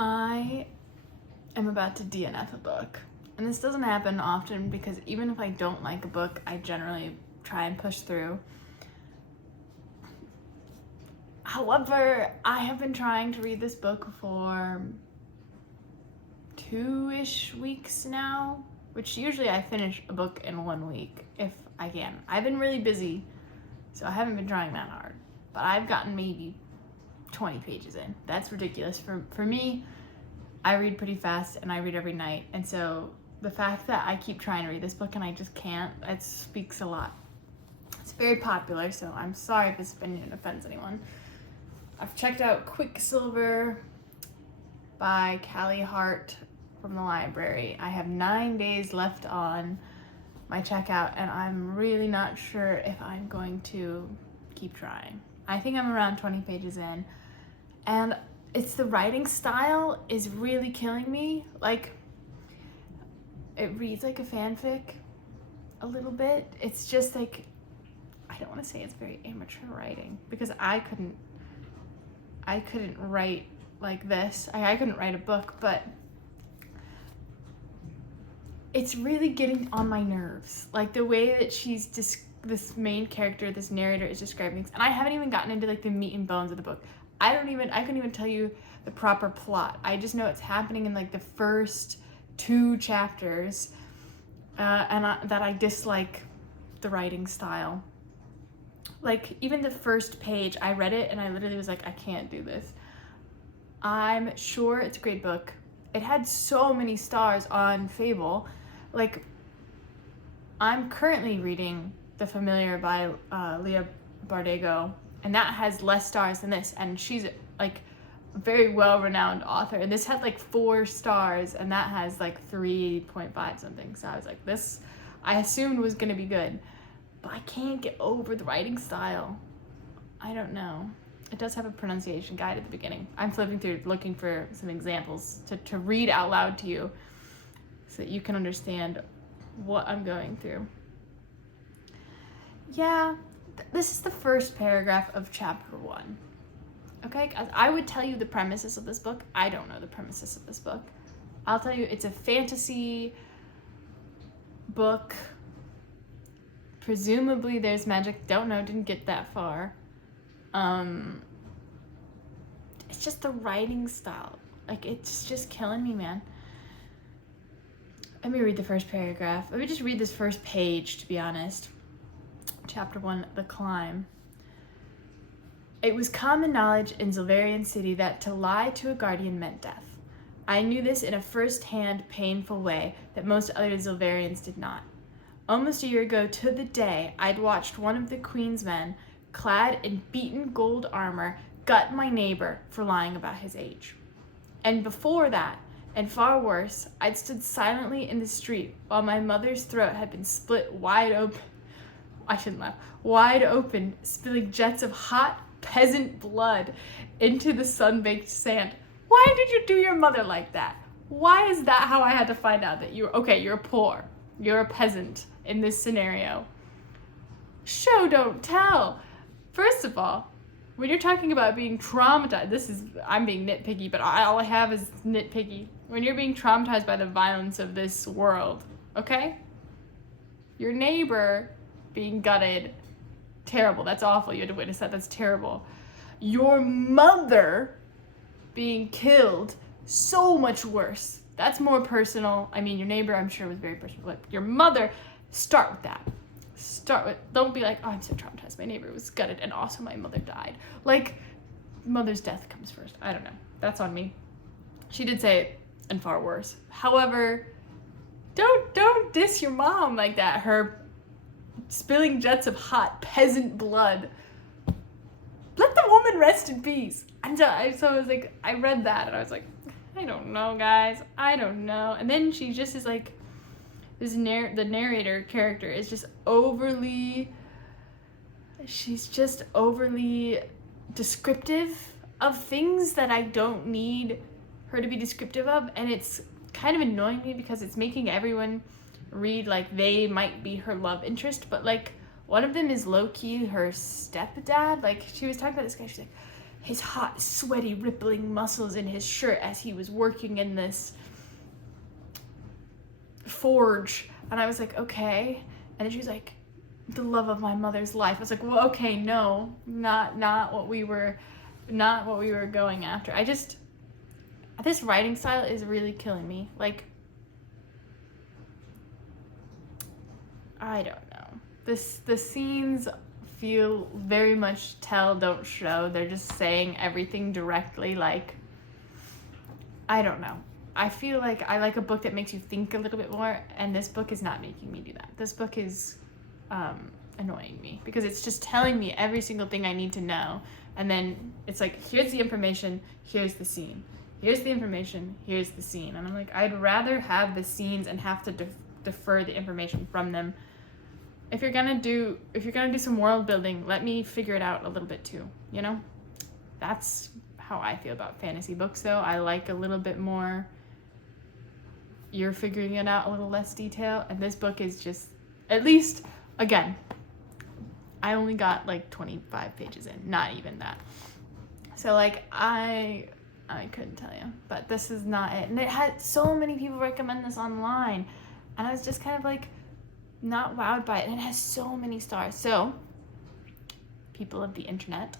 I am about to DNF a book. And this doesn't happen often because even if I don't like a book, I generally try and push through. However, I have been trying to read this book for 2-ish weeks now, which usually I finish a book in 1 week if I can. I've been really busy, so I haven't been trying that hard. But I've gotten maybe 20 pages in. That's ridiculous. For me, I read pretty fast and I read every night. And so the fact that I keep trying to read this book and I just can't, it speaks a lot. It's very popular, so I'm sorry if this opinion offends anyone. I've checked out Quicksilver by Callie, Hart from the library. I have 9 days left on my checkout and I'm really not sure if I'm going to keep trying. I think I'm around 20 pages in, and it's the writing style is really killing me. Like, it reads like a fanfic a little bit. It's just like, I don't want to say it's very amateur writing because I couldn't write like this. I couldn't write a book, but it's really getting on my nerves. Like the way that this main character, this narrator is describing things. And I haven't even gotten into like the meat and bones of the book. I couldn't even tell you the proper plot. I just know it's happening in like the first 2 chapters, that I dislike the writing style. Like even the first page, I read it and I literally was like, I can't do this. I'm sure it's a great book. It had so many stars on Fable. Like, I'm currently reading The Familiar by Leah Bardego, and that has less stars than this, and she's like a very well-renowned author, and this had like 4 stars and that has like 3.5 something. So I was like, this I assumed was gonna be good, but I can't get over the writing style. I don't know. It does have a pronunciation guide at the beginning. I'm flipping through looking for some examples to read out loud to you so that you can understand what I'm going through. Yeah, this is the first paragraph of chapter 1. Okay, I would tell you the premises of this book. I don't know the premises of this book. I'll tell you it's a fantasy book. Presumably there's magic. Don't know, didn't get that far. It's just the writing style. Like, it's just killing me, man. Let me read the first paragraph. Let me just read this first page, to be honest. Chapter 1, The Climb. It was common knowledge in Zilverian City that to lie to a guardian meant death. I knew this in a first-hand, painful way that most other Zilverians did not. Almost a year ago to the day, I'd watched one of the Queen's men, clad in beaten gold armor, gut my neighbor for lying about his age. And before that, and far worse, I'd stood silently in the street while my mother's throat had been split wide open. I shouldn't laugh. Wide open, spilling jets of hot peasant blood into the sun-baked sand. Why did you do your mother like that? Why is that how I had to find out that you're poor, you're a peasant in this scenario? Show don't tell. First of all, when you're talking about being traumatized, I'm being nitpicky, but all I have is nitpicky. When you're being traumatized by the violence of this world, okay? Your neighbor being gutted, terrible. That's awful. You had to witness that. That's terrible. Your mother being killed, so much worse. That's more personal. I mean, your neighbor, I'm sure, was very personal. But your mother, start with that. Don't be like, oh, I'm so traumatized. My neighbor was gutted and also my mother died. Like, mother's death comes first. I don't know. That's on me. She did say it, and far worse. However, don't diss your mom like that. Her spilling jets of hot peasant blood. Let the woman rest in peace. And so I was like, I read that and I was like, I don't know, guys. I don't know. And then she just is like, the narrator character is just she's just overly descriptive of things that I don't need her to be descriptive of, and it's kind of annoying me because it's making everyone read like they might be her love interest, but like one of them is low-key her stepdad. Like, she was talking about this guy, she's like, his hot, sweaty, rippling muscles in his shirt as he was working in this forge. And I was like, okay. And then she was like, the love of my mother's life. I was like, well, okay, no, not what we were going after. This writing style is really killing me. Like, I don't know. The scenes feel very much tell, don't show. They're just saying everything directly. Like, I don't know. I feel like I like a book that makes you think a little bit more, and this book is not making me do that. This book is annoying me because it's just telling me every single thing I need to know, and then it's like, here's the information, here's the scene. Here's the information, here's the scene. And I'm like, I'd rather have the scenes and have to defer the information from them. If you're gonna do some world building, let me figure it out a little bit too, you know? That's how I feel about fantasy books, though. I like a little bit more, you're figuring it out, a little less detail. And this book is just, at least, again, I only got like 25 pages in, not even that. So like, I couldn't tell you, but this is not it. And it had so many people recommend this online, and I was just kind of like not wowed by it. And it has so many stars. So people of the internet,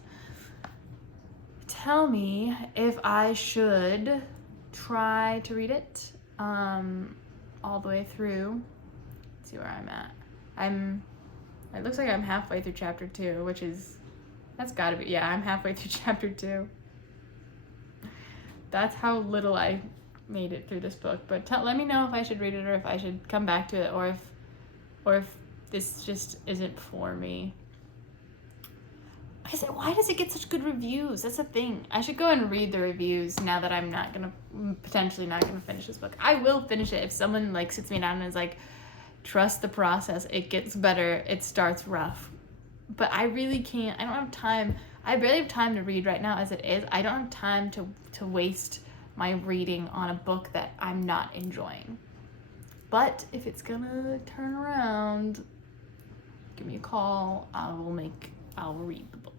tell me if I should try to read it all the way through. Let's see where I'm at. It looks like I'm halfway through chapter 2, which is, that's gotta be, yeah, I'm halfway through chapter 2. That's how little I made it through this book. But let me know if I should read it, or if I should come back to it, or if this just isn't for me. Why does it get such good reviews? That's the thing. I should go and read the reviews now that I'm potentially not gonna finish this book. I will finish it if someone like sits me down and is like, trust the process, it gets better, it starts rough. But I really can't, I don't have time. I barely have time to read right now as it is. I don't have time to waste my reading on a book that I'm not enjoying. But if it's gonna turn around, give me a call. I'll read the book.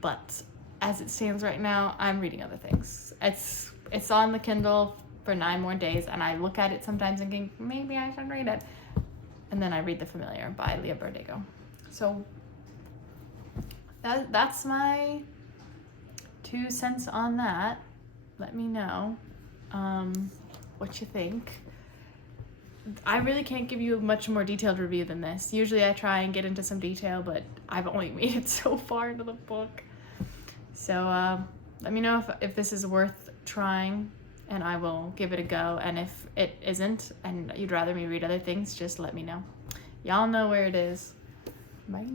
But as it stands right now, I'm reading other things. It's on the Kindle for 9 more days, and I look at it sometimes thinking, maybe I should read it. And then I read The Familiar by Leah Verdigo. So that's my 2 cents on that. Let me know what you think. I really can't give you a much more detailed review than this. Usually I try and get into some detail, but I've only made it so far into the book. So let me know if this is worth trying, and I will give it a go. And if it isn't, and you'd rather me read other things, just let me know. Y'all know where it is. Bye.